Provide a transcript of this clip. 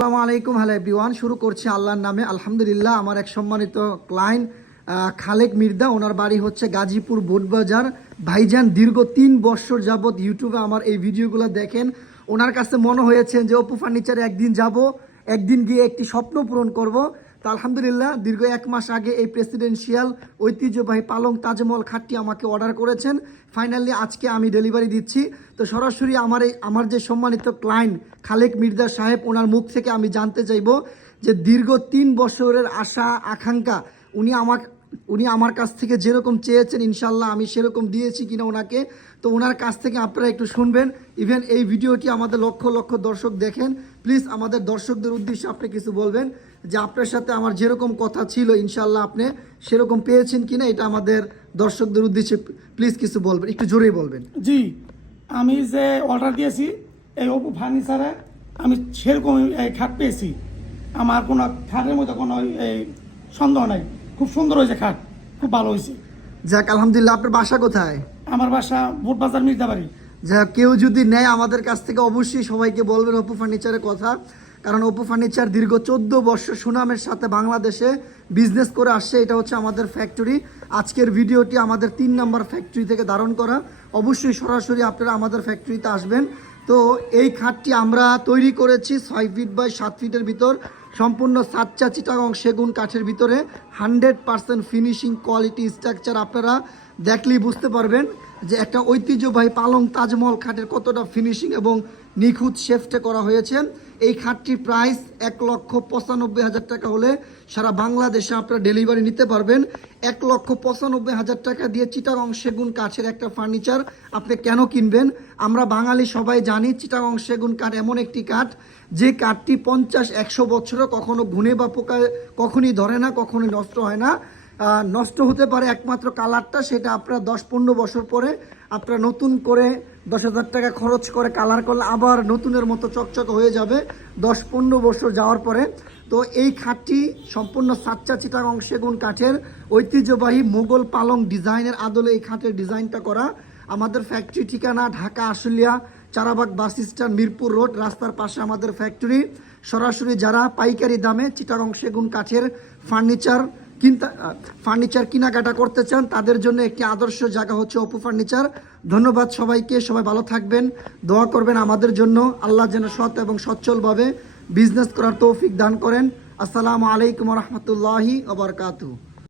আসসালামু আলাইকুম। Hello everyone, শুরু করছি আল্লাহর নামে। আলহামদুলিল্লাহ, আমার এক সম্মানিত ক্লায়েন্ট খালেক মির্দা। ওনার বাড়ি হচ্ছে গাজীপুর বোটবাজার। ভাইজান, দীর্ঘ তিন বছর যাবৎ ইউটিউবে আমার এই ভিডিওগুলো দেখেন। ওনার কাছে মনে হয়েছে যে, অপু ফার্নিচারে একদিন যাব, একদিন গিয়ে একটি স্বপ্ন পূরণ করব। তো আলহামদুলিল্লাহ, দীর্ঘ এক মাস আগে এই প্রেসিডেন্সিয়াল ঐতিহ্যবাহী পালং তাজমহল খাটটি আমাকে অর্ডার করেছেন। ফাইনালি আজকে আমি ডেলিভারি দিচ্ছি। তো সরাসরি আমার এই আমার যে সম্মানিত ক্লায়েন্ট খালেক মির্জা সাহেব, ওনার মুখ থেকে আমি জানতে চাইব যে দীর্ঘ তিন বছরের আশা, আকাঙ্ক্ষা, উনি আমার উনি আমার কাছ থেকে যেরকম চেয়েছেন ইনশাল্লাহ আমি সেরকম দিয়েছি কিনা ওনাকে। তো ওনার কাছ থেকে আপনারা একটু শুনবেন। ইভেন এই ভিডিওটি আমাদের লক্ষ লক্ষ দর্শক দেখেন। প্লিজ আমাদের দর্শকদের উদ্দেশ্যে আপনি কিছু বলবেন যে আপনার সাথে আমার যেরকম কথা ছিল ইনশাল্লাহ আপনি সেরকম পেয়েছেন কিনা এটা আমাদের দর্শকদের উদ্দেশ্যে প্লিজ কিছু বলবেন। একটু জোরেই বলবেন। জি, আমি যে অর্ডার দিয়েছি, এই অপু ফার্নিচারে আমি সেরকম খাট পেয়েছি। আমার কোনো খাটের মধ্যে কোনো, এই সন্দেহ নাই। খুব সুন্দর হয়েছে খাট। খুব ভালো হয়েছে। যাক আলহামদুলিল্লাহ আপনার বাসা কোথায়? আমার বাসা বোটবাজার মির্জাবাড়ি। যা কেউ যদি নেয় আমাদের কাছ থেকে অবশ্যই সবাইকে বলবেন অপু ফার্নিচারের কথা। কারণ ওপো ফার্নিচার দীর্ঘ চোদ্দ বছর সুনামের সাথে বাংলাদেশে বিজনেস করে আসছে, এটা হচ্ছে আমাদের ফ্যাক্টরি আজকের ভিডিওটি আমাদের তিন নাম্বার ফ্যাক্টরি থেকে ধারণ করা। অবশ্যই সরাসরি আপনারা আমাদের ফ্যাক্টরিতে আসবেন। তো এই খাটটি আমরা তৈরি করেছি ছয় ফিট বাই সাত ফিটের ভিতর। সম্পূর্ণ সাতচা চিটাগং সেগুন কাঠের ভিতরে। Hundred percent finishing quality structure আপনারা দেখলেই বুঝতে পারবেন। যে একটা ঐতিহ্যবাহী পালং তাজমহল খাটের কতটা ফিনিশিং এবং নিখুঁত শেফটে করা হয়েছে। এই খাটটির প্রাইস এক লক্ষ পঁচানব্বই হাজার টাকা হলে সারা বাংলাদেশে আপনারা ডেলিভারি নিতে পারবেন। এক লক্ষ পঁচানব্বই হাজার টাকা দিয়ে চিটাগং সেগুন কাঠের একটা ফার্নিচার আপনি কেন কিনবেন? আমরা বাঙালি সবাই জানি চিটাগং সেগুন কাঠ এমন একটি কাঠ, যে কাঠটি পঞ্চাশ, একশো বছরও কখনো ঘুনে বা পোকা কখনই ধরে না, কখনোই নষ্ট হয় না। নষ্ট হতে পারে একমাত্র কালারটা, সেটা আপনার দশ পনেরো বছর পরে আপনারা নতুন করে দশ হাজার টাকা খরচ করে কালার করলে আবার নতুনের মতো চকচক হয়ে যাবে দশ পনেরো বছর যাওয়ার পরে। তো এই খাটটি সম্পূর্ণ সাচ্চা চিটাগং সেগুন কাঠের ঐতিহ্যবাহী মোগল পালং ডিজাইনের আদলে এই খাটের ডিজাইনটা করা। আমাদের ফ্যাক্টরি ঠিকানা Dhaka Ashulia, Charabag bus stand, Mirpur road, রাস্তার পাশে আমাদের ফ্যাক্টরি সরাসরি যারা পাইকারি দামে চিটাগং সেগুন কাঠের ফার্নিচার কিনতে ফার্নিচার কেনাকাটা করতে চান, তাদের জন্য একটি আদর্শ জায়গা হচ্ছে অপু ফার্নিচার ধন্যবাদ সবাইকে, সবাই ভালো থাকবেন, দোয়া করবেন আমাদের জন্য। আল্লাহ যেন সৎ এবং সচ্ছলভাবে বিজনেস করার তৌফিক দান করেন। আসসালামু আলাইকুম রহমতুল্লাহি আবরকাতু